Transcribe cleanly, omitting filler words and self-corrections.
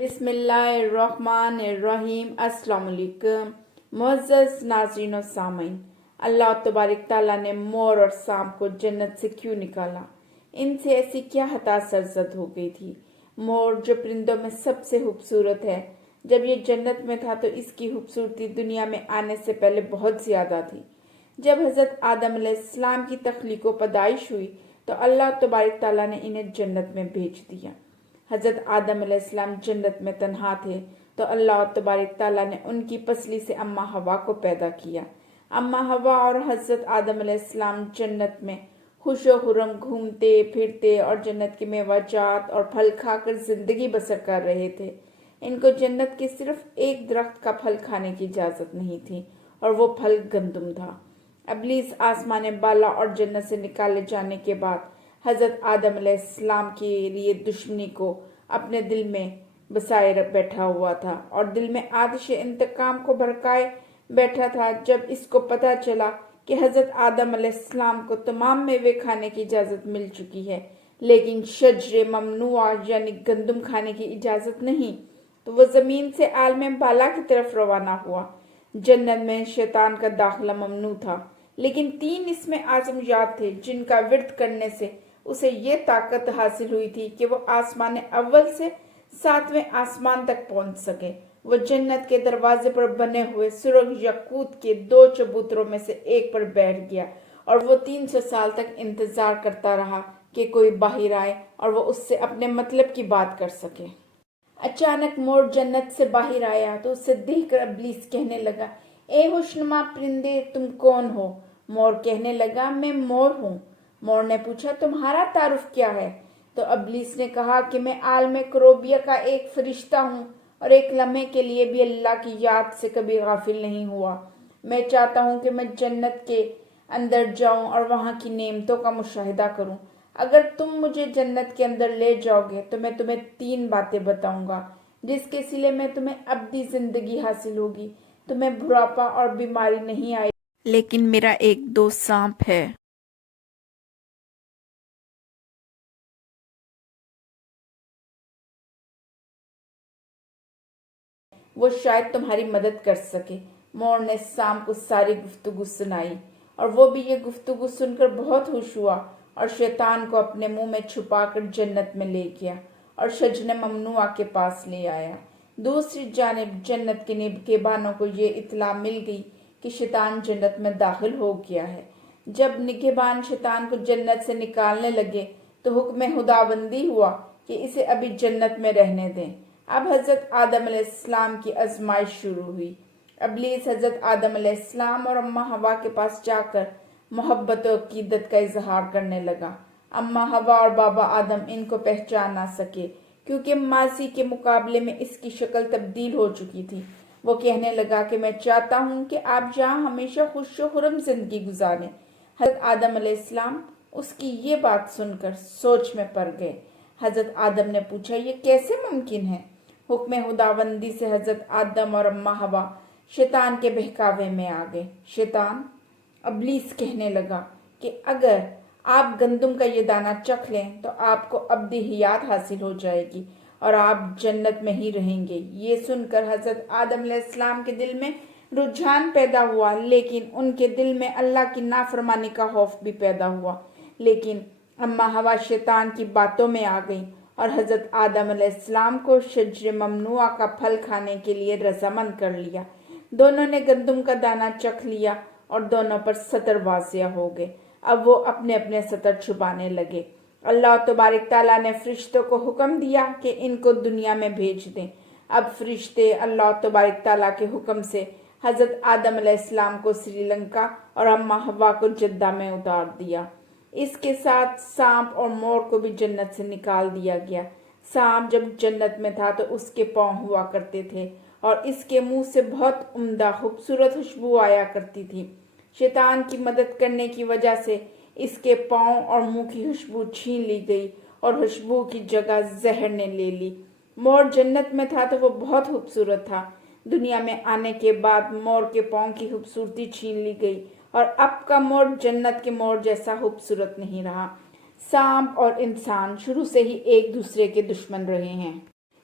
بسم اللہ الرحمن الرحیم۔ السلام علیکم معزز ناظرین و سامعین، اللہ تبارک تعالیٰ نے مور اور سانپ کو جنت سے کیوں نکالا؟ ان سے ایسی کیا خطا سرزد ہو گئی تھی؟ مور جو پرندوں میں سب سے خوبصورت ہے، جب یہ جنت میں تھا تو اس کی خوبصورتی دنیا میں آنے سے پہلے بہت زیادہ تھی۔ جب حضرت آدم علیہ السلام کی تخلیق و پیدائش ہوئی تو اللہ تبارک تعالیٰ نے انہیں جنت میں بھیج دیا۔ حضرت آدم علیہ السلام جنت میں تنہا تھے تو اللہ تبارک تعالیٰ نے ان کی پسلی سے اماں ہوا کو پیدا کیا۔ اماں ہوا اور حضرت آدم علیہ السلام جنت میں خوش و خرم گھومتے پھرتے اور جنت کے میوہ جات اور پھل کھا کر زندگی بسر کر رہے تھے۔ ان کو جنت کے صرف ایک درخت کا پھل کھانے کی اجازت نہیں تھی اور وہ پھل گندم تھا۔ ابلیس آسمان بالا اور جنت سے نکالے جانے کے بعد حضرت آدم علیہ السلام کے لیے دشمنی کو اپنے دل میں بسائے بیٹھا ہوا تھا اور دل میں آتش انتقام کو بھڑکائے بیٹھا تھا۔ جب اس کو پتہ چلا کہ حضرت آدم علیہ السلام کو تمام میوے کھانے کی اجازت مل چکی ہے لیکن شجر ممنوع یعنی گندم کھانے کی اجازت نہیں، تو وہ زمین سے عالم بالا کی طرف روانہ ہوا۔ جنت میں شیطان کا داخلہ ممنوع تھا، لیکن 3 اسم اعظم یاد تھے جن کا ورد کرنے سے اسے یہ طاقت حاصل ہوئی تھی کہ وہ آسمان اول سے 7ویں آسمان تک پہنچ سکے۔ وہ جنت کے دروازے پر بنے ہوئے سرخ یاقوت کے 2 چبوتروں میں سے ایک پر بیٹھ گیا اور وہ 300 سال تک انتظار کرتا رہا کہ کوئی باہر آئے اور وہ اس سے اپنے مطلب کی بات کر سکے۔ اچانک مور جنت سے باہر آیا تو اسے دیکھ کر ابلیس کہنے لگا، اے خوشنما پرندے، تم کون ہو؟ مور کہنے لگا، میں مور ہوں۔ مور نے پوچھا، تمہارا تعارف کیا ہے؟ تو ابلیس نے کہا کہ میں عالم کروبیہ کا ایک فرشتہ ہوں اور ایک لمحے کے لیے بھی اللہ کی یاد سے کبھی غافل نہیں ہوا۔ میں چاہتا ہوں کہ میں جنت کے اندر جاؤں اور وہاں کی نعمتوں کا مشاہدہ کروں۔ اگر تم مجھے جنت کے اندر لے جاؤ گے تو میں تمہیں 3 باتیں بتاؤں گا جس کے صلے میں تمہیں ابدی زندگی حاصل ہوگی، تمہیں بڑھاپا اور بیماری نہیں آئے گی، لیکن میرا ایک دوست سانپ ہے۔ وہ شاید تمہاری مدد کر سکے۔ مور نے سانپ کو ساری گفتگو سنائی اور وہ بھی یہ گفتگو سن کر بہت خوش ہوا اور شیطان کو اپنے منہ میں چھپا کر جنت میں لے گیا اور شجر ممنوعہ کے پاس لے آیا۔ دوسری جانب جنت کے نگہبانوں کو یہ اطلاع مل گئی کہ شیطان جنت میں داخل ہو گیا ہے۔ جب نگہبان شیطان کو جنت سے نکالنے لگے تو حکم خداوندی ہوا کہ اسے ابھی جنت میں رہنے دیں۔ اب حضرت آدم علیہ السلام کی آزمائش شروع ہوئی۔ ابلیس حضرت آدم علیہ السلام اور اماں ہوا کے پاس جا کر محبت و عقیدت کا اظہار کرنے لگا۔ اماں ہوا اور بابا آدم ان کو پہچان نہ سکے کیونکہ ماضی کے مقابلے میں اس کی شکل تبدیل ہو چکی تھی۔ وہ کہنے لگا کہ میں چاہتا ہوں کہ آپ یہاں ہمیشہ خوش و خرم زندگی گزاریں۔ حضرت آدم علیہ السلام اس کی یہ بات سن کر سوچ میں پڑ گئے۔ حضرت آدم نے پوچھا، یہ کیسے ممکن ہے؟ حکم خداوندی سے حضرت آدم اور اماں ہوا شیطان کے بہکاوے میں آ گئے۔ شیطان ابلیس کہنے لگا کہ اگر آپ گندم کا یہ دانہ چکھ لیں تو آپ کو ابدی حیات حاصل ہو جائے گی اور آپ جنت میں ہی رہیں گے۔ یہ سن کر حضرت آدم علیہ السلام کے دل میں رجحان پیدا ہوا، لیکن ان کے دل میں اللہ کی نافرمانی کا خوف بھی پیدا ہوا۔ لیکن اماں ہوا شیطان کی باتوں میں آ گئی اور حضرت آدم علیہ السلام کو شجر ممنوعہ کا پھل کھانے کے لیے رضامند کر لیا۔ دونوں نے گندم کا دانہ چکھ لیا اور دونوں پر ستر واضح ہو گئے۔ اب وہ اپنے اپنے ستر چھپانے لگے۔ اللہ تبارک تعالیٰ نے فرشتوں کو حکم دیا کہ ان کو دنیا میں بھیج دیں۔ اب فرشتے اللہ تبارک تعالیٰ کے حکم سے حضرت آدم علیہ السلام کو سری لنکا اور اماں ہوا کو جدہ میں اتار دیا۔ اس کے ساتھ سانپ اور مور کو بھی جنت سے نکال دیا گیا۔ سانپ جب جنت میں تھا تو اس کے پاؤں ہوا کرتے تھے اور اس کے منہ سے بہت عمدہ خوبصورت خوشبو آیا کرتی تھی۔ شیطان کی مدد کرنے کی وجہ سے اس کے پاؤں اور منہ کی خوشبو چھین لی گئی اور خوشبو کی جگہ زہر نے لے لی۔ مور جنت میں تھا تو وہ بہت خوبصورت تھا۔ دنیا میں آنے کے بعد مور کے پاؤں کی خوبصورتی چھین لی گئی اور اب کا مور جنت کے مور جیسا خوبصورت نہیں رہا۔ سانپ اور انسان شروع سے ہی ایک دوسرے کے دشمن رہے ہیں۔